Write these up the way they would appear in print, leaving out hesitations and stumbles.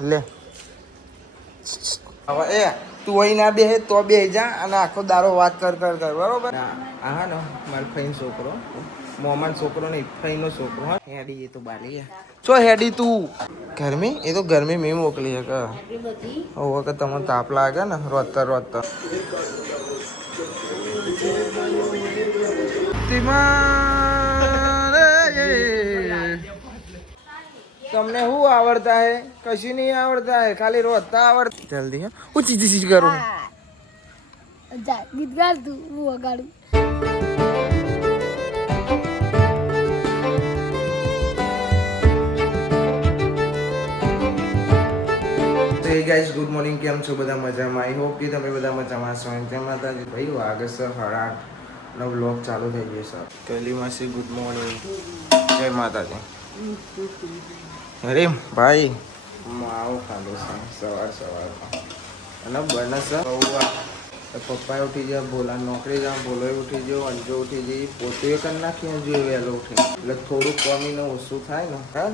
લે હવે એ તું અહીં ના બેહે તો બે જા અને આખો દારો વાત કર બરોબર. હા ને મારો ફઈનો છોકરો મોમાન છોકરો નહીં ફઈનો છોકરો. હા હેડી એ તો બાલી ચો હેડી તું ગરમી એ તો ગરમી મેં મોકલી છે કે હવે કે તમને તાપ લાગે ને રોતર તમને શું આવડતા હે? કશું નહીં આવડતા હે, ખાલી રોતા આવડતા. જલ્દી હે હું ચીજ કરું ગીત ગાલ તું હું વગાડું. તો એ ગાઈઝ ગુડ મોર્નિંગ, કેમ છો બધા મજામાં? આઈ હોપ કે તમે બધા મજામાં છો. તેમ માતાજી ભાઈ વાગે છે 8:30 બ્લોગ ચાલુ થઈ ગયો છે. પહેલી માસી ગુડ મોર્નિંગ, જય માતાજી. અરે ભાઈ માવો ખાધો છે સવારમાં અને બને છે પપ્પાએ ઉઠી જાય, ભોલા નોકરી જાવ, ભોલોએ ઉઠી ગયો, અંજો ઉઠી જઈ, પોતે કરી નાખી, અંજુ વહેલો ઉઠી એટલે થોડુંક કમીને ઓછું થાય ને. હા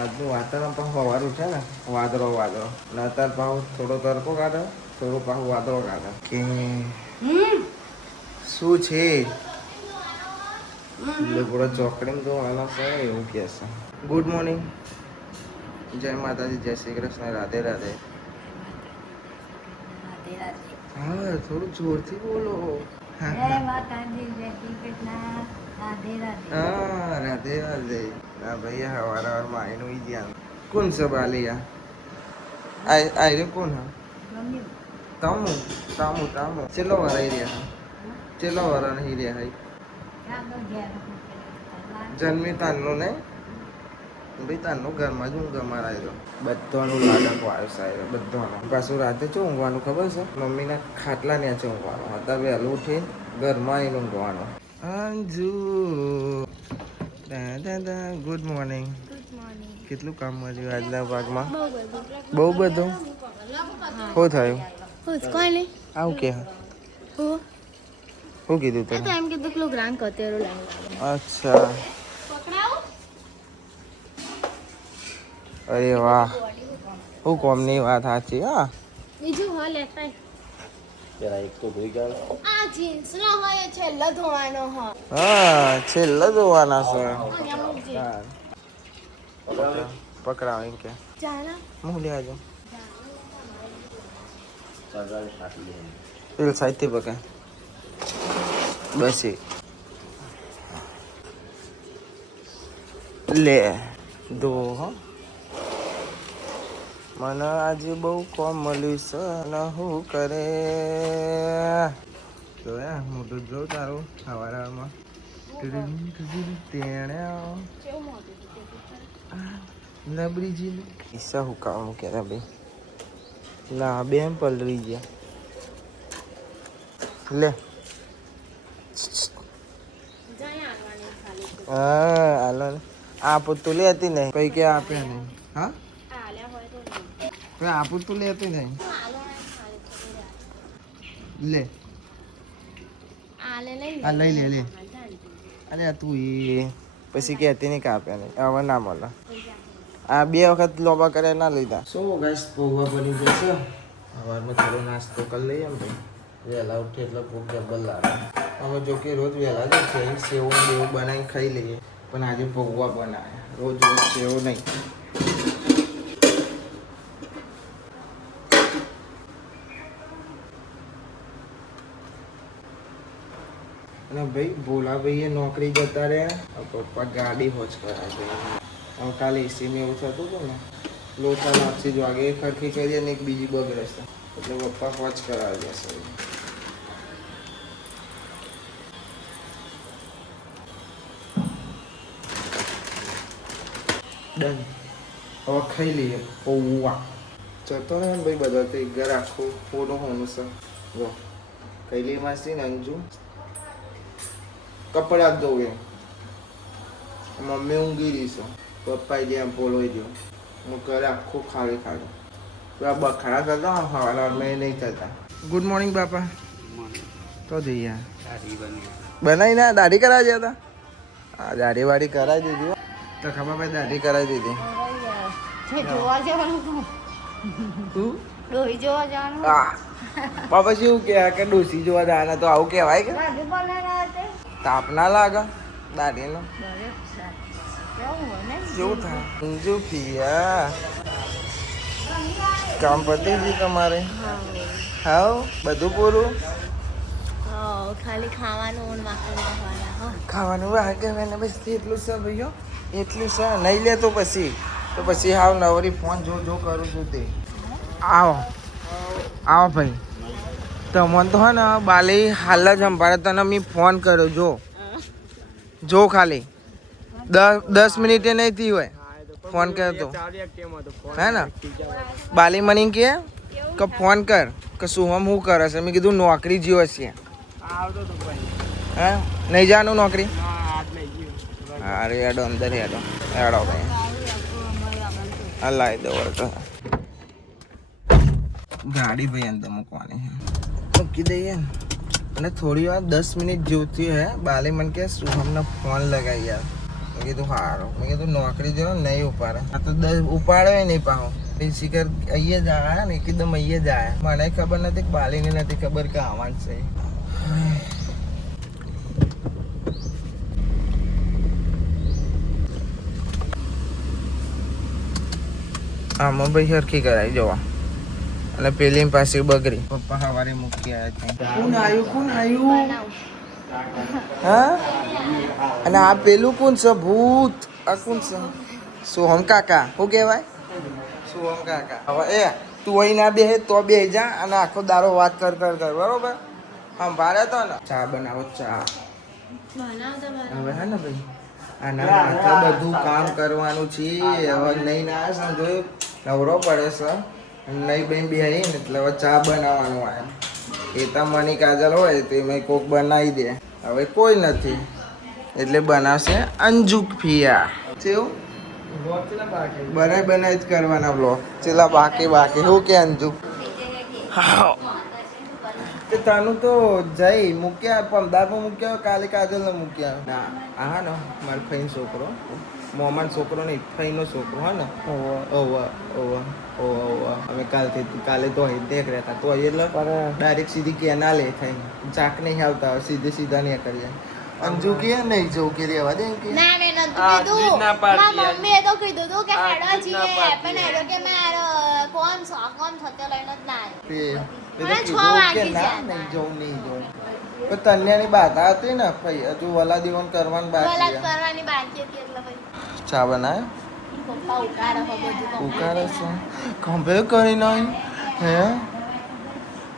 આજનું વાતાવરણ પણ સવારું છે ને વાદળો અને અત્યારે પાછું થોડો તડકો કાઢે, થોડો પાછું વાદળો કાઢે કે શું છે એટલે પૂરો ચોકડીમાં તો વાલો છે એવું કહે છે. ગુડ મોર્નિંગ, જય માતાજી, જય શ્રી કૃષ્ણ, રાધે રાધે. હા થોડું જોરથી બોલો. હા રાધે રાધે. ના ભાઈ હવારમાં આવીને જ્યાં કોણ છે બાલિયા? આઈ કોણ હા? તામુ તામુ તામુ ચેલો વાર આવી રહ્યા? ચેલો વાર નહીં રહ્યા? હાઈ જન્મી તાનનું ને ભાઈ તાનનું ઘરમાં જ હું ગમાડાયો બધાનું લાડક વાયો સાહેબ બધાનું. પાછું રાતે શું ઊંઘવાનું ખબર છે? મમ્મીના ખાટલા ને છે ઊંઘવાનું. અત્યારે વહેલું ઉઠી ઘરમાં આવીને ઊંઘવાનું. અંજુ દાદા ગુડ મોર્નિંગ. કેટલું કામ મળ્યું આજના ભાગમાં? બહુ બધું. શું થયું? આવું કે શું કીધું તને? અચ્છા અરે વાહ, હું કોમની વાત સાચી. હા બીજું હો લેતા જરા એક તો ધોઈ ગયો. આ જીન્સ નો હોય છેલ્લો ધોવાનો હો. હા છેલ્લા જોવાના છે. પકડાવ. પકડાવ એમ કે ચાલો હું લેવા જાઉં સરદારે સાટી દે. પેલ સાઈડથી પકડ બસ લે દો હો. મને આજે બહુ કોમ મળ્યું છે ને શું કરે તો મોટું જો તારું સવારમાં લબડીજી ઈસા હું કામ મૂક્યા ભાઈ ના બેમ પલરી ગયા લે. હા હાલો આપું તું લેતી નહીં કઈ કે આપ્યા નહીં. હા આપું તું લેતી નહીં લે આ લઈ લે લે. અરે તું એ પછી કહેતી નહીં કે આપ્યા નહીં હવે ના મળે. આ 2 વખત લોબા કર્યા ના લીધા. શું ગાઈસ પૌવા બની જશે. સવારમાં થોડો નાસ્તો કરી લઈએ એમ ભાઈ વહેલા ઉઠીએ એટલે ભૂખ જબર લાગે. અમે જો કે રોજ વહેલા જ છે સેવ બેવ બનાવીને ખાઈ લઈએ પણ આજે પૌવા બનાવ્યા. રોજ સેવ નહીં. અને ભાઈ ભોલા ભાઈએ નોકરી જતા રહ્યા, પપ્પા ગાડી હોજ કરાવે. હવે કાલે એસીમાં એવું થતું હતું ને લોચા લાપસી જો આગે એક હરખી કરીએ ને એક બીજી બગડે છે એટલે પપ્પા હોજ કરાવી દેશે. ડન. હવે ખાઈ લઈએ પૌવા. જતો ને ભાઈ બધા તો એક ઘર આખું પૂરું હોનું છે. જો કૈલી માસી ને અંજુ કપડા ધોવે, મમ્મી ઊંઘી રહી છે, પપ્પા જેમ પોલોઈ ગયો, હું ઘરે આખું ખાલી પેલા બખાડા કરતા હવાના મેં નહીં થતા. ગુડ મોર્નિંગ બાપા. તો જઈએ બનાવી ના દાઢી કરાવી ગયા હતા. હા દાઢી વાડી કરાવી દીધી તો ખબર ભાઈ દાઢી કરાવી દીધી. જોવા જવાનું તું ડોહી જોવા જવાનું આ બાપા શું કે ડોસી જોવા જવાના તો આવું કહેવાય કે દાદી બોલાના હતા તાપ ના લાગે દાઢીનો કેવું હોય ને જેવું થાય અંજુ પિયા કામ પતી ગયું તમારે હાવ બધું પૂરું ખાલી ખાવાનું ઊન વાકવાનું ખાવાનું વાગે ને બસ એટલું છે ભાઈઓ એટલું છે નહીં લે તો પછી હાવ નવરી ફોન જો કરું છું તે આવો ભાઈ તમને તો હે ને બાલી હાલ જ સંભાળે તને મેં ફોન કર્યો જો ખાલી 10 મિનિટે નહીં થઈ હોય ફોન કર્યો તો હે ને બાલી મને કે ફોન કર કે શું કરે છે મેં કીધું નોકરી જીવો છે હા નહીં જવાનું નોકરી અરે હેડો અંદર હેડો ભાઈ હા લાવી દો તો ગાડી ભાઈ અંદર મૂકવાની મૂકી દઈએ ને અને થોડી વાર 10 મિનિટ જેવતી હે બાલી મને કે શુભમને ફોન લગાવી યાર મેં કીધું સારું મેં કીધું નોકરી જો નહીં ઉપાડે આ તો ઉપાડે નહીં પાહો શિખર અહીંયા જ આવ્યા ને એકદમ અહીંયા જ આવ્યા મને ખબર નથી કે બાલીને નથી ખબર કે આવવાનું છે આમાં ભાઈ સરખી કરાવી જવા અને પેલી પાસે બગડી પપ્પા સવારે મૂકી આવ્યા કોણ આવ્યું હા અને આ પેલું કોણ છે ભૂત આ કોણ છે સોહમ કાકા શું કહેવાય સોહમ કાકા હવે તું અહીં ના બેહે તો બેહી જા અને આખો દારો વાત કર બરોબર સંભાળે તો ને ચા બનાવો ચા હવે હે ને ભાઈ આના માથે બધું કામ કરવાનું છે હવે નહીં ના સમજો નવરો પડે છે નહીં બેન બે ને એટલે હવે ચા બનાવવાનું આવે એ તો મની કાજલ હોય તો એમાં કોક બનાવી દે હવે કોઈ નથી એટલે બનાવશે અંજુ ફિયા કેવું બનાવી જ કરવાના બ્લોગ ચેલા બાકી હું કે અંજુ હા તાનું તો જઈ મૂક્યા પમદારમાં મૂક્યા કાલે કાજલને મૂક્યા ના હા ને મારો ફઈનો છોકરો મોમાન છોકરો નહીં ફઈનો છોકરો હા ને ઓવા અમે કાલે તો અહીં દેખ રહેતા તો એટલે ડાયરેક્ટ સીધી કેના લે થઈ ચાક નહીં આવતા સીધા નહીં કરીએ અંજુ કે નહીં જવું કે રેવા દે કે ના મેં નતું કીધું મારા મમ્મીએ તો કીધું તું કે હેડો જીએ પણ હેડો કે મારો કોણ થતો લઈને જ ના નહીં જવું પણ તન્યાની બાત હતી ને ભાઈ હજુ વલા દીવન કરવાનું બાકી ચા બનાવે ઉકાળે છે ખંભે કરી નહીં હે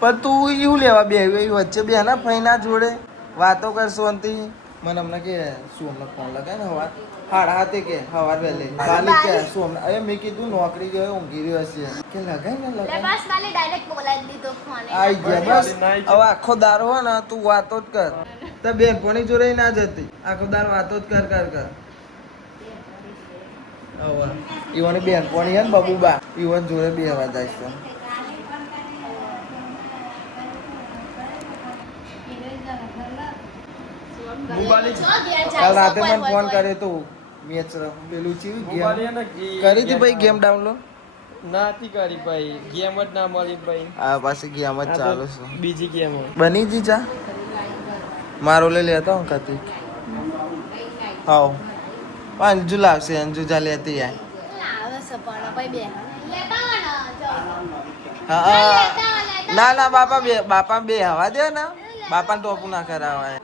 પણ તું એવું લેવા બે વચ્ચે બે ના ફઈના જોડે વાતો કર શાંતિ મને હમણાં કે શું હમણાં ફોન લગાય ને હવાર હાડા હાથે કે હવાર વહેલે બાલી કે શું હમણાં અરે મેં કીધું નોકરી ગયો ઊંઘી રહ્યો હશે કે લગાય ને લગાય બસ વાલી ડાયરેક્ટ બોલાવી દીધો ફોન આઈ ગયા બસ હવે આખો દારો હો ને તું વાતો જ કર તો બેનપણી જોડે ના જતી આખો દાર વાતો જ કર હવે ઈવોની બેનપણી હે ને બબુબા ઈવન જોડે બે હવા જાય છે કાલ રાતે મને ફોન કર્યો તો મેચ પેલું ચીવું ગેમ કરી હતી ભાઈ ગેમ ડાઉનલોડ નાથી કરી ભાઈ ગેમ જ ના મળી ભાઈ આ પાસે ગેમ જ ચાલુ છે બીજી ગેમ બની જી ચા મારો લઈ લેતા હું કતી હાવ અંજુ લાવશે અંજુ જા લેતી યાર હા ના બાપા બે હવા દે ને બાપા ટોપું ના કરાવાય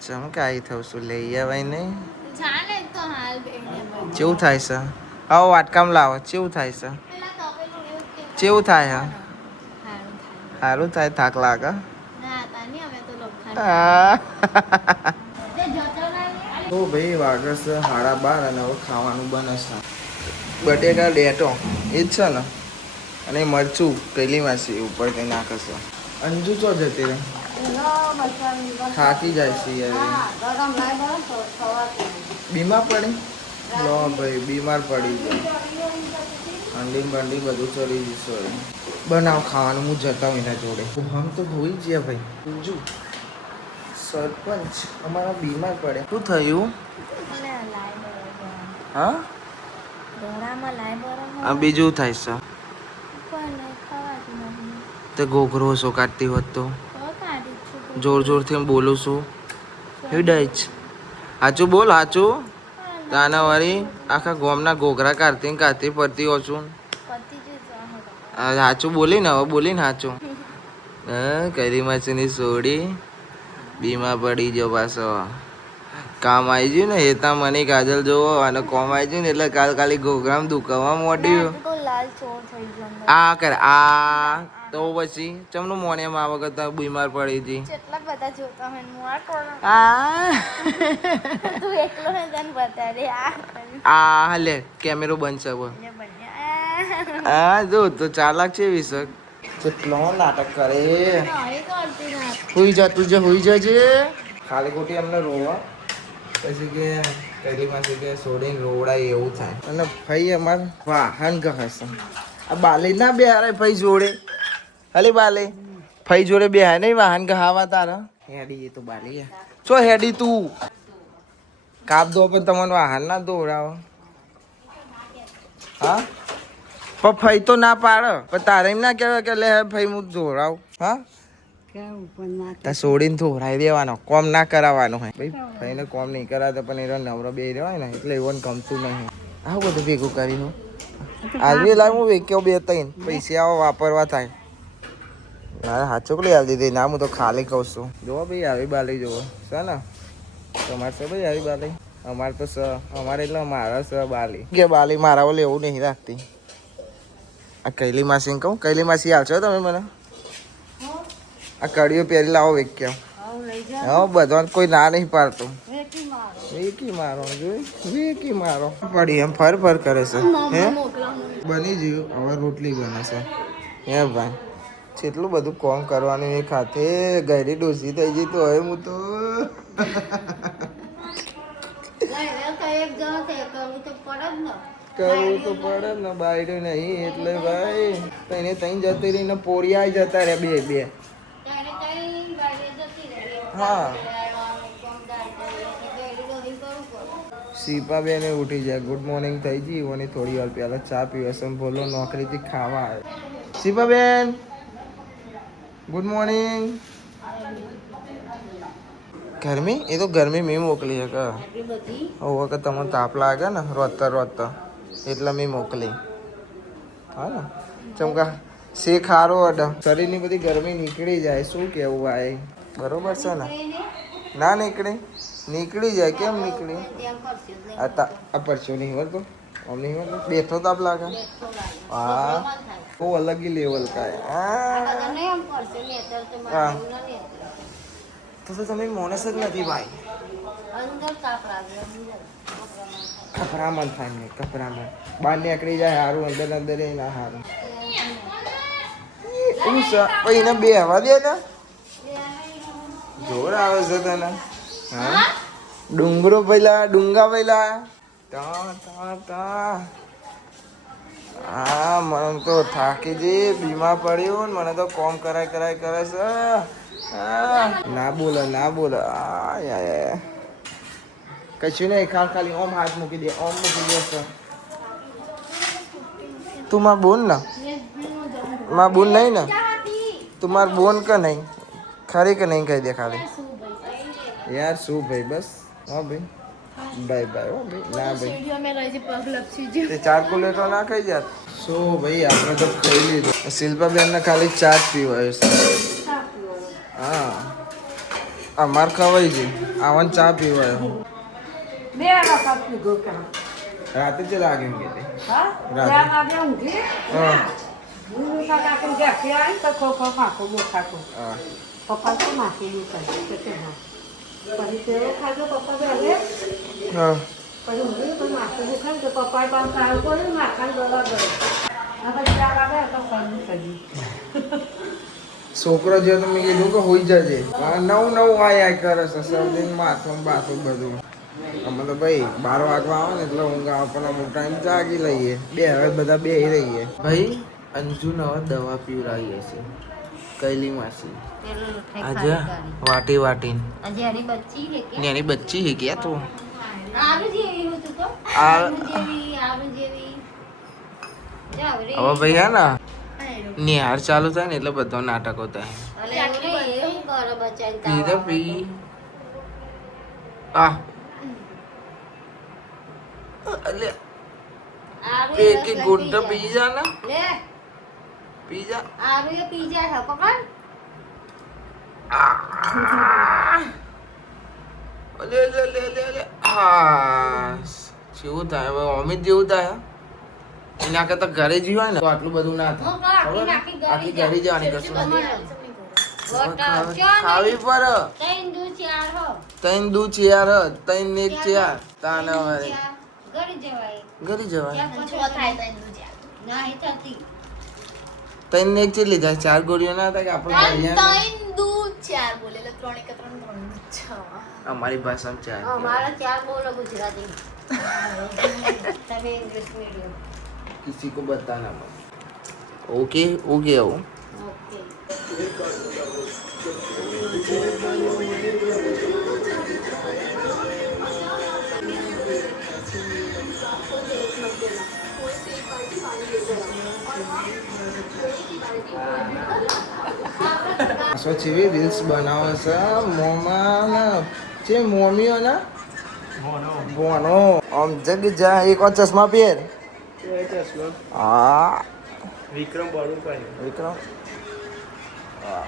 ચમકાઈ થઉં છું લઈ આવાય નહીં કેવું થાય છે આવો વાટકામ લાવો કેવું થાય છે કેવું થાય હા સારું થાય થાક લાગે તો ભાઈ વાગે છે 12:30 અને હવે ખાવાનું બને છે બટેકા ડેટો એ જ છે ને અને મરચું પેલી માસી ઉપર કંઈ નાખે છે અંજુ ચો જતી રહે થાકી જાય છે યાર બીમાર પડી લો ભાઈ બીમાર પડી જાય અંડી બધું ચડી જશે બનાવ ખાવાનું હું જતા હોય એના જોડે હમ તો હોઈ ગયા ભાઈ અંજુ સરપંચ અમારા બીમાર પડે શું થયું હા ઘોડામાં લાય બરાબર આ બીજું થાય છે કોઈ નહીં ખવાતું નહીં તે ઘોઘરો છો કાઢતી હોત તો તો કાઢી છું જોર જોરથી બોલું છું હિડાય જ હાચું બોલ હાચું તાના વાળી આખા ગોમના ઘોઘરા કાઢતી ફરતી હો છું પતિ જે હાચું બોલી ને હવે બોલીને હાચું હા કરી માસીની સોડી બીમાર પડી ગયો પાછો કામ આવી ગયું ને હેતા મને કાજલ જોવો અને કોમ આવી ગયું ને એટલે ખાલી ઘોઘરામ દુખાવા મોડ્યું તો લાલ ચોર થઈ ગયો આ કરે આ તો પછી ચમનું મોને આ વખત બીમાર પડી હતી કેટલા બધા જોતા હોય હું આ કોણ આ તું એકલો ને તને બતાડે આ આ લે કેમેરો બંધ છે બોલ કરીને બન્યા હા જો તો ચાલાક છે વિશક કેટલો નાટક કરે નહીં કરતી ના હુઈ જા તું જે હુઈ જજે ખાલી ખોટી અમને રોવા પછી કે કઈ પાસે કે છોડીને રોવડાય એવું થાય અને ભાઈ અમાર વાહન કહે છે આ બાલી ના બે હારે ભાઈ જોડે અલી બાલે ભાઈ જોડે બે હાય નહીં વાહન કહાવા તારા હેડી એ તો બાલી છો હેડી તું કાપ દો પણ તમને વાહન ના દોડાવો હા પણ ભાઈ તો ના પાડે પણ તારે એમ ના કહેવાય કે લે ભાઈ હું દોડાવ હા તા છોડીને ધોરાઈ દેવાનો કોમ ના કરાવવાનો હોય ભાઈ ભાઈને કોમ નહીં કરાવતા પણ એનો નવરો બે રહેવાય ને એટલે એવોને ગમતું નહીં આવું બધું ભેગું કરીને આજે લાવ હું વેક્યો બે ત્રણ પૈસા આવો વાપરવા થાય ના હાથ ચોકલી આવી દીધી ના હું તો ખાલી કહું છું જુઓ ભાઈ આવી બાલી જુઓ છે ને તમારે છે ભાઈ આવી બાલી અમારે તો અમારે એટલે મારા છે બાલી કે બાલી મારા ઓલે એવું નહીં રાખતી આ કૈલી માસીને કહું કૈલી માસી આવશો તમે મને આ કડીઓ પહેરી લાવો વેક્યો હા બધા કોઈ ના નહીં પાડતું વેકી મારો જોઈ વેકી મારો પડી એમ ફર ફર કરે છે હે બની ગયું હવે રોટલી બને છે હે ભાઈ કેટલું બધું કોમ કરવાનું એ ખાતે ગયડી ડોસી થઈ ગઈ તો હવે હું તો કરવું તો પડે ને બાયડું નહીં એટલે ભાઈ તઈને તઈ જતી રહીને પોરિયા જતા રહ્યા બે બે હા શિલ્પા બેન ઉઠી જાય ગુડ મોર્નિંગ થઈ ગઈ અને થોડી વાર પહેલા ચા પીવે છે બોલો નોકરીથી ખાવા આવે શિલ્પા બેન ગુડ મોર્નિંગ ગરમી એ તો ગરમી મેં મોકલી છે કે હવે કે તમને તાપ લાગે ને રોતર રોતર એટલે મેં મોકલી હા ને ચમકા શેખ હારો અડ શરીરની બધી ગરમી નીકળી જાય શું કેવું ભાઈ બરોબર છે ને ના નીકળી જાય કેમ નીકળી આ પરસો નહીં હોતો આમ નહીં હોતો બેઠો તાપ લાગે હા બહુ અલગ ही લેવલ का હા તો તમે મોનસ જ નથી ભાઈ કપરામણ થાય ને કપરામણ બહાર નીકળી જાય સારું અંદર અંદર એ ના સારું પછી એને બે હવા દે ને જોર આવે છે તને હા ડુંગરો પહેલા ડુંગા પહેલા હા મને તો થાકી જઈ બીમાર પડ્યો ને મને તો કોમ કરાય કરે છે ના બોલો કશું નહીં ખાલી ઓમ હાથ મૂકી દે ઓમ મૂકી દે તું માર બોન ને માર બોન નહીં ને તું માર બોન કે નહીં ખરી કે નહીં કહી દે ખાલી યાર શું ભાઈ બસ હા ભાઈ બાય હો ભાઈ ના ભાઈ તે ચાર કુલેટો ના ખાઈ જાત શું ભાઈ આપણે તો ખાઈ લીધું શિલ્પા બેન ને ખાલી ચા જ પીવાય છે હા અમાર ખવાઈ ગઈ આવન ચા પીવાયો રાતે જ લાગે છોકરો જે તમે કીધું કે હોઈ જજે નવું આયા કરે છે શરદી માથું બાથું બધું અમે તો ભાઈ 12 વાગવા આવે ને એટલે ઊંઘ આપણને અમુક ટાઈમ જાગી લઈએ હવે બધા બે રહીએ ભાઈ અંજુને હવે દવા પીવડાવીએ છે કૈલી માસી આજે વાટીને એની બચ્ચી હે ગયા તું આરું જેવી હું તું કહું? આ- આરું જેવી. જાવ રે. હવે ભાઈ હે ને આ એરો. નિહાર ચાલુ થાય ને એટલે બધો નાટકો થાય અલે એવું નહીં, એવું કરો બચારી પી તાવ દે પી આ અલે આરું પી એ કે રસ ગુડ તો લઈ પી જા ને લે પી જા આરું એ પી જાય છે પકડ. અલે લે લે લે લે હા જેવું થાય હવે અમિત જેવું થાય એના કરતા ઘરે જીવાય ને તો આટલું બધું ના હું થાય તો ખબર ને? આખી ઘરે જવાની કશું નથી. વોટર ખાવી પર ત્રણ દુ ચાર હો. તૈન દુ ચેર તૈન એક ચેર તાને હવે ઘરે જવાય. ઘરે જવાય ત્યાં પછી થાય ત્રણ દુ ચાર. નહીં થતી. તૈન એક ચેલી થાય 4 ગોળીઓ ના થાય કે આપણે ઘડિયા અમારી ભાષામાં 4 અમારા ચાર બોલો ગુજરાતી. તમે ઇંગ્લિશ મીડિયમ. किसी को बताना मत ओके हो गया वो ઓકે. સો ચીવી રીલ્સ બનાવે છે મોમાં ને જે મોમીઓ ને બોનો આમ જગ જા એક વાર ચશ્મા પહેર હા વિક્રમ બાળુભાઈ વિક્રમ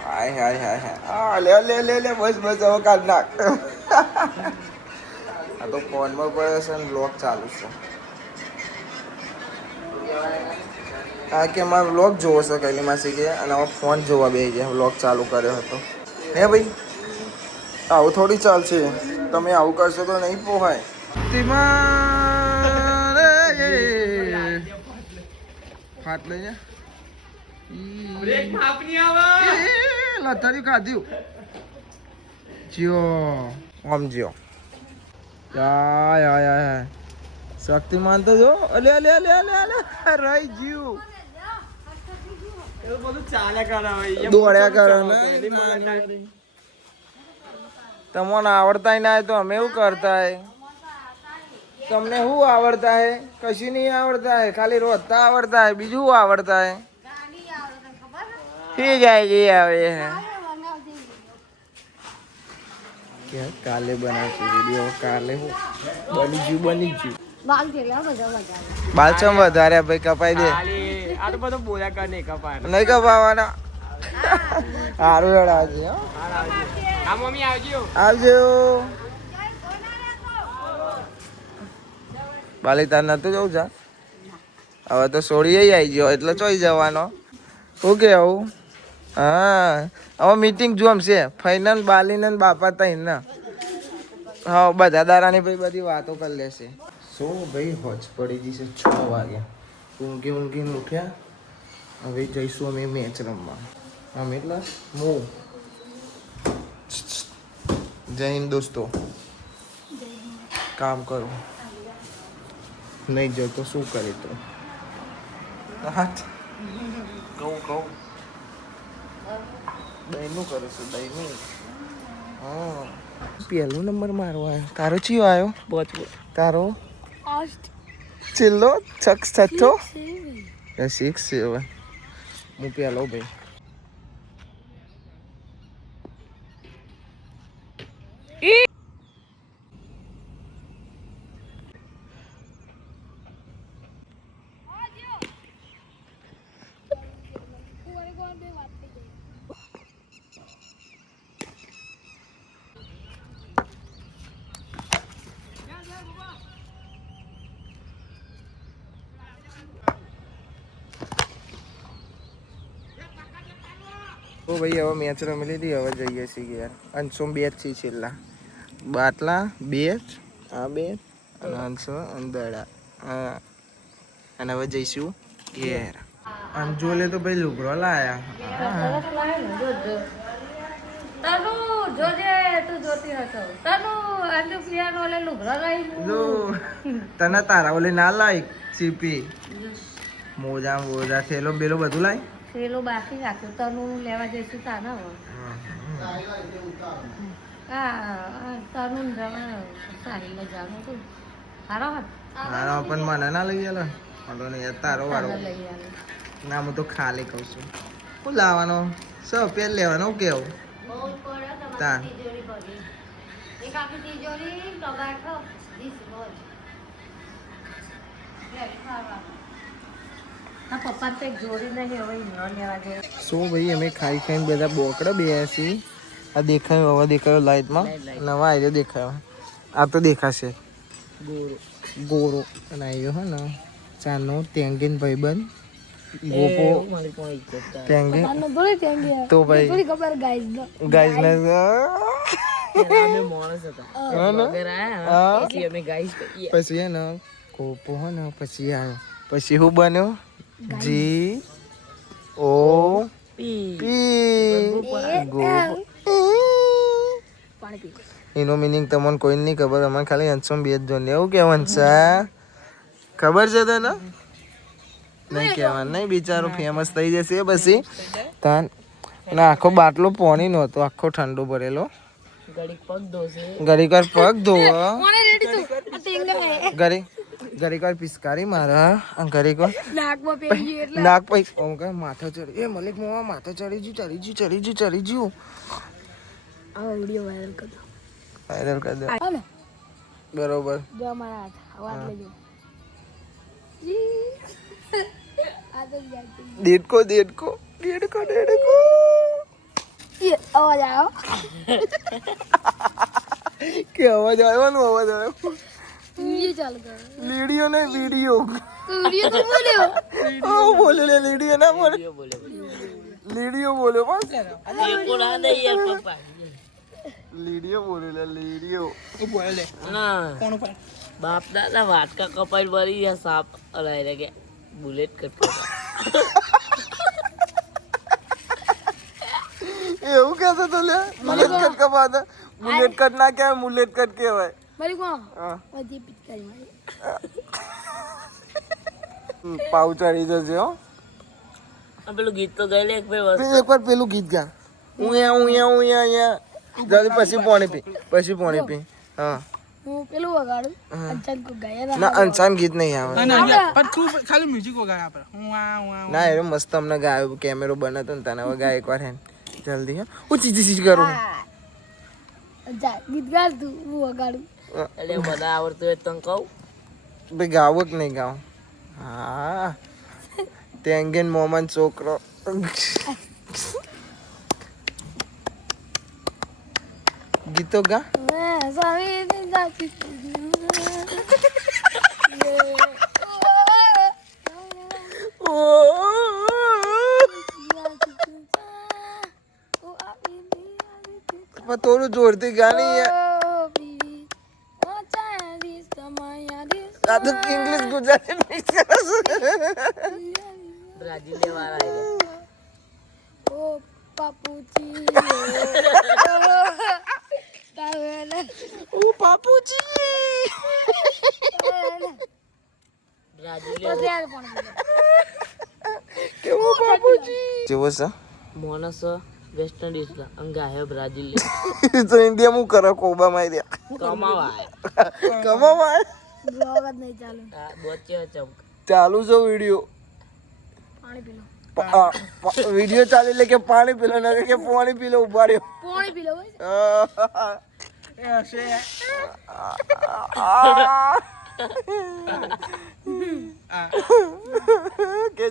હાય હાય હાય હાય આ લે લે લે લે બસ બસ હવે કાઢ નાખ આ તો ફોનમાં પડે છે ને બ્લોગ ચાલુ છે આ કે મારો બ્લોગ જોવો છે કઈલી માસી કે અને હવે ફોન જોવા બેસી ગયા બ્લોગ ચાલુ કર્યો હતો હે ભાઈ આવું થોડી ચાલશે તમે આવું કરશો તો નહીં પોહાય ફાટ લઈ જા બ્રેક માપની આવે લથારી ખાધ્યું જીઓ આમ જીઓ યા શક્તિમાન તો જો અલે અલે અલે અલે અલે રહી જીવ એવું બધું ચાલે કરાવે દોડ્યા કરો ને તમને આવડતા ના હોય તો અમે એવું કરતા હે તમને શું આવડતા હે કશું નહીં આવડતા હે ખાલી રોજતા આવડતા હે બીજું શું આવડતા હે ઠીક છે આવે હે કાલે બનાવશું વિડીયો કાલે હું બની ગયું બાલ જેટલા બધા બધા. બાલચમ વધારે ભાઈ કપાઈ દે ખાલી આ તો બધો બોલ્યા કર નહીં કપાય નહીં કપાવાના સારું હેડાવજે હો આ મમ્મી આવજો આવજો બાલી તાર નતું જવું જા હવે તો સોડી આવી ગયો એટલે ચોઈ જવાનો શું કેવું હા હવે મીટિંગ જોમશે ફાઈનલ બાલીને ને બાપા તઈ ને હા બધા દારાની ભાઈ બધી વાતો કરી લેશે શું ભાઈ હોજ પડી જશે 6 વાગ્યા ઊંઘીને ઉઠ્યા હવે જઈશું અમે મેચ રમવા અમે એટલે હું જય હિન્દ દોસ્તો કામ કરો નહીં જતો શું કરે તો હાથ કહું દહીંનું કરું છું દહીંનું હા પહેલો નંબર મારો આવ્યો તારો ચિયો આવ્યો તારો છેલ્લો છઠ્ઠો 6 7 હું પહેલો ભાઈ તો ભાઈ હવે મેચ રમી લીધી હવે જઈએ છીએ યાર અંશો 2 છે છેલ્લા બાટલા 2 આ 2 અને અંશો અંદડા હા અને હવે જઈશું ઘેર અંજોલે તો ભાઈ લુગડો લાયા તનુ જોજે તું જોતી હતો તનુ આટલો પ્લેયર ઓલે લુગડા લઈ જો તને તારા ઓલે ના લાય ચીપી મોજા થેલો બેલો બધું લાય પેલો બાકી રાખ્યો તનુ લેવા જઈશું તાના મારો પણ મને ના લઈ આલો વાંધો નહીં યાર, તારો વાળો ના હું તો ખાલી કહું છું શું લાવવાનો સૌ પેલ લેવાનો હું કેવું તાન શું ભાઈ અમે ખાઈ ખાઈને બધા બોકડા બેયા છીએ. આ દેખાયો હવે દેખાયો લાઈટમાં નવા આવ્યો દેખાયો આ તો દેખાશે ગોરો અને આવ્યો હે ને ચાનો ટેંગીન ભાઈબંધ ગોપો ટેંગી તો ભાઈ ગાઈઝ ને પછી હે ને ગોપો હે ને પછી આવ્યો પછી શું બન્યો જી ઓ પી ગોપો એનો મીનિંગ તમને કોઈ નહીં ખબર અમારે ખાલી અંશમ બે જ જોઈને એવું કહેવાનું છે ખબર છે તને નહીં કહેવાનું નહીં બિચારો ફેમસ થઈ જશે પછી તાન અને આખો બાટલો પાણી નહોતો આખો ઠંડો ભરેલો ઘડીક વાર પગ ધોવો ઘડીક વાર પિચકારી મારા ઘડીક વાર નાક પૈ માથો ચડી એ મલિક મોમાં માથો ચડી ગયું વાયરલ કરી દો બરોબર દેડકો અવાજ આવ્યો કે અવાજ આવ્યો વિડિયો ચાલુ કરો લીડીઓ ને વિડીયો વિડિયો તો બોલ્યો બોલે લે લીડીઓ ના બોલે લીડીઓ બોલ્યો બસ લીડીઓ બોલે લે લીડીઓ બોલે લે કોણ ઉપર બાપ દાદા વાટકા કપાઈ વળી યા સાપ અલાય રે કે બુલેટ કટ એવું કહેતો તો લે બુલેટ કટ કપાતા બુલેટ કટ ના કહેવાય મુલેટ કટ કહેવાય મારી કોણ વધી પિચકારી મારી પાઉ ચડી જશે હો પેલું ગીત તો ગાઈ લે એક વાર પેલું ગીત ગા ઉયા જલ્દી પછી પાણી પી હા હું પેલું વગાડું અંચાન કો ગાયા ના અંશાન ગીત નહીં આવે પણ તું ખાલી મ્યુઝિક વગાડ આપણે ના એ મસ્ત અમને ગાયો કેમેરો બનાતો ને તને હવે ગાય એકવાર હે જલ્દી હા હું ચીજ કરું જા ગીત ગાડ તું હું વગાડું એટલે બધા આવડતું હોય તને કહું ભાઈ ગાવો કે નહીં ગાવ હા ટેંગેન મોમન છોકરો ગીતો ગા સ્વામી જાતી થોડું જોરથી ગાની આ તો ઇંગ્લિશ ગુજરાતી મિક્સ કરે બ્રાઝીલ વાળા ઓ પાપુજી ઓ બાપુજી બ્રાઝીલ કેવો બાપુજી જેવો છે મોનસ વેસ્ટ ઇન્ડિઝ લા અંગાહે બ્રાઝીલ તો ઇન્ડિયા મુ કરે કોબા માર્યા કમાવાય બ્લોગ જ નહીં ચાલુ બોચે ચમક ચાલુ છે વિડિયો પાણી પી લો વિડિયો ચાલે એટલે કે પાણી પીલો ના કે પાણી પીલો ઉભાડ્યો પાણી પી લો કે